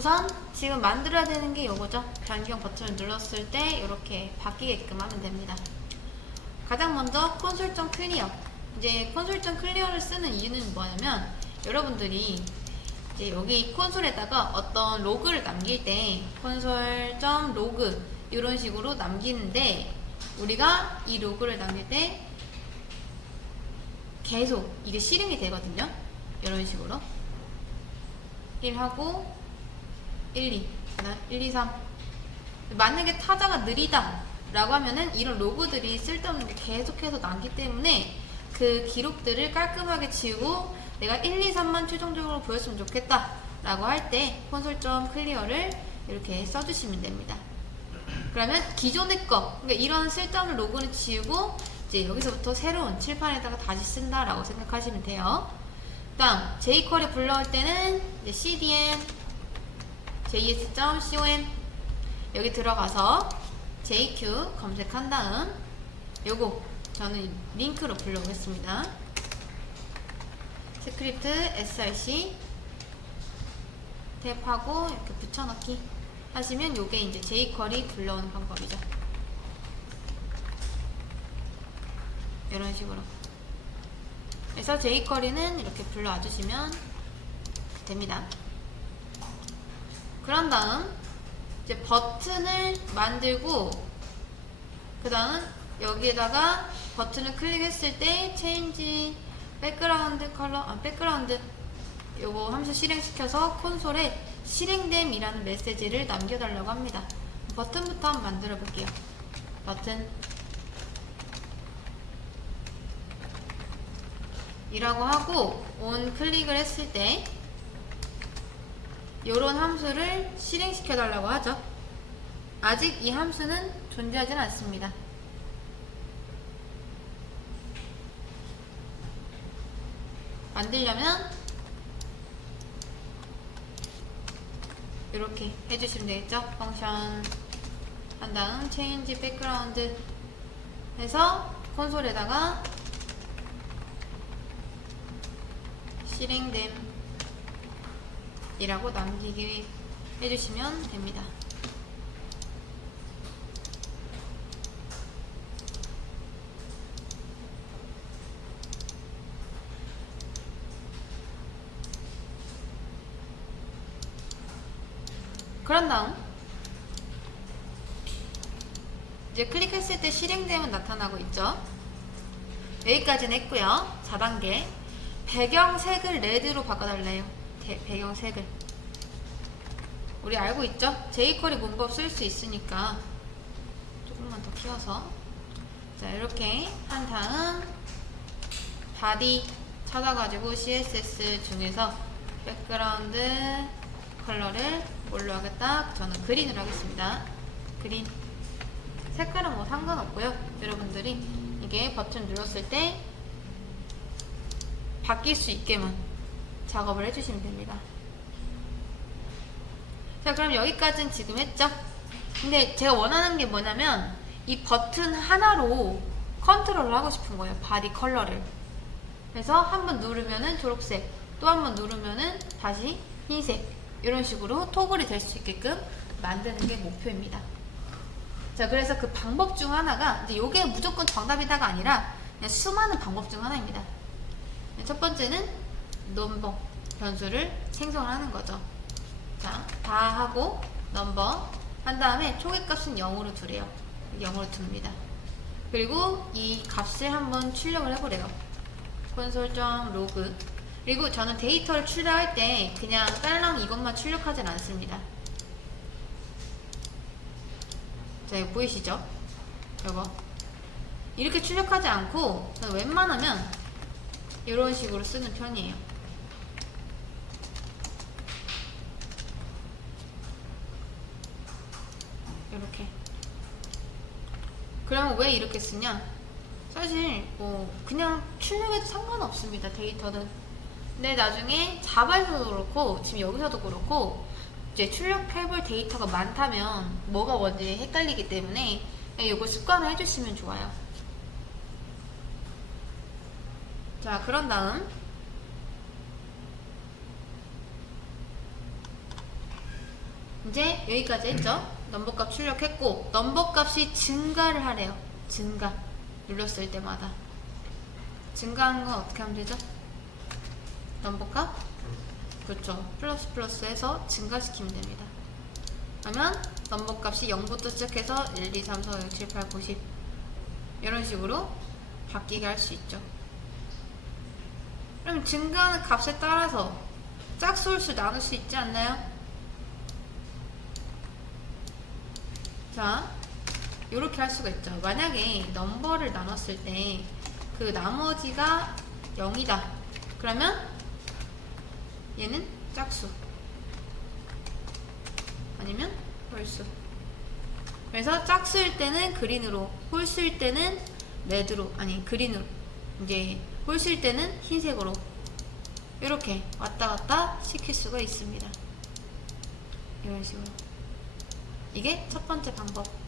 우선 지금 만들어야 되는 게 이거죠. 변경 버튼을 눌렀을 때 이렇게 바뀌게끔 하면 됩니다. 가장 먼저 콘솔.클리어 클리어. 이제 콘솔.클리어를 클리어를 쓰는 이유는 뭐냐면 여러분들이 이제 여기 콘솔에다가 어떤 로그를 남길 때 콘솔.로그 이런 식으로 남기는데 우리가 이 로그를 남길 때 계속 이게 실행이 되거든요. 이런 식으로 1하고 1, 2, 1, 2, 3 만약에 타자가 느리다 라고 하면은 이런 로그들이 쓸데없는 게 계속해서 남기 때문에 그 기록들을 깔끔하게 지우고 내가 1, 2, 3만 최종적으로 보였으면 좋겠다 라고 할 때 콘솔.클리어를 클리어를 이렇게 써주시면 됩니다. 그러면 기존의 거 그러니까 이런 쓸데없는 로그는 지우고 이제 여기서부터 새로운 칠판에다가 다시 쓴다라고 생각하시면 돼요. 다음 jQuery 불러올 때는 이제 cdn js.com 여기 들어가서 jq 검색한 다음 요거 저는 링크로 불러오겠습니다. 스크립트 src 탭하고 이렇게 붙여넣기 하시면 요게 이제 jQuery 불러오는 방법이죠. 이런 식으로. 그래서 jQuery는 이렇게 불러와 주시면 됩니다. 그런 다음 이제 버튼을 만들고 그 다음 여기에다가 버튼을 클릭했을 때 체인지 백그라운드 컬러 아 백그라운드 요거 함수 실행시켜서 콘솔에 실행됨이라는 메시지를 남겨달라고 합니다. 버튼부터 한번 만들어 볼게요. 버튼 이라고 하고 온 클릭을 했을 때 이런 함수를 실행시켜 달라고 하죠. 아직 이 함수는 존재하지는 않습니다. 만들려면 이렇게 해주시면 되겠죠. 펑션 한 다음 change background 해서 콘솔에다가 실행됨 이라고 남기기 해주시면 됩니다. 그런 다음 이제 클릭했을 때 실행됨은 나타나고 있죠. 여기까지는 했고요. 4단계 배경 색을 레드로 바꿔달래요. 대, 배경색을. 우리 알고 있죠? jQuery 문법 쓸 수 있으니까 조금만 더 키워서 자 이렇게 한 다음 바디 찾아가지고 CSS 중에서 백그라운드 컬러를 뭘로 하겠다? 저는 그린으로 하겠습니다. 그린 색깔은 뭐 상관없고요. 여러분들이 이게 버튼 눌렀을 때 바뀔 수 있게만 작업을 해주시면 됩니다. 자, 그럼 여기까지는 지금 했죠? 근데 제가 원하는 게 뭐냐면 이 버튼 하나로 컨트롤을 하고 싶은 거예요. 바디 컬러를. 그래서 한 번 누르면은 초록색, 또 한 번 누르면은 다시 흰색 이런 식으로 토글이 될 수 있게끔 만드는 게 목표입니다. 자, 그래서 그 방법 중 하나가 이제 이게 무조건 정답이다가 아니라 수많은 방법 중 하나입니다. 첫 번째는 넘버 변수를 생성하는 거죠. 자, 다 하고 넘버 한 다음에 초기값은 0으로 두래요. 0으로 둡니다. 그리고 이 값을 한번 출력을 해보래요. 콘솔.로그 그리고 저는 데이터를 출력할 때 그냥 딸랑 이것만 출력하진 않습니다. 자, 이거 보이시죠? 이거 이렇게 출력하지 않고 웬만하면 이런 식으로 쓰는 편이에요. 이렇게. 그러면 왜 이렇게 쓰냐? 사실 뭐 그냥 출력해도 상관없습니다. 데이터는. 근데 나중에 자바에서도 그렇고 지금 여기서도 그렇고 이제 출력해볼 데이터가 많다면 뭐가 뭔지 헷갈리기 때문에 이거 습관을 해주시면 좋아요. 자, 그런 다음 이제 여기까지 했죠? 넘버값 출력했고 넘버값이 증가를 하래요. 증가. 눌렀을 때마다. 증가한 건 어떻게 하면 되죠? 넘버값? 그렇죠. 플러스 플러스 해서 증가시키면 됩니다. 그러면 넘버값이 0부터 시작해서 1, 2, 3, 4, 5, 6, 7, 8, 9, 10 이런 식으로 바뀌게 할 수 있죠. 그럼 증가하는 값에 따라서 짝수홀수 나눌 수 있지 않나요? 자, 이렇게 할 수가 있죠. 만약에 넘버를 나눴을 때 그 나머지가 0이다. 그러면 얘는 짝수. 아니면 홀수. 그래서 짝수일 때는 그린으로, 홀수일 때는 레드로, 아니 그린으로. 이제 홀수일 때는 흰색으로. 이렇게 왔다 갔다 시킬 수가 있습니다. 이런 식으로. 이게 첫 번째 방법.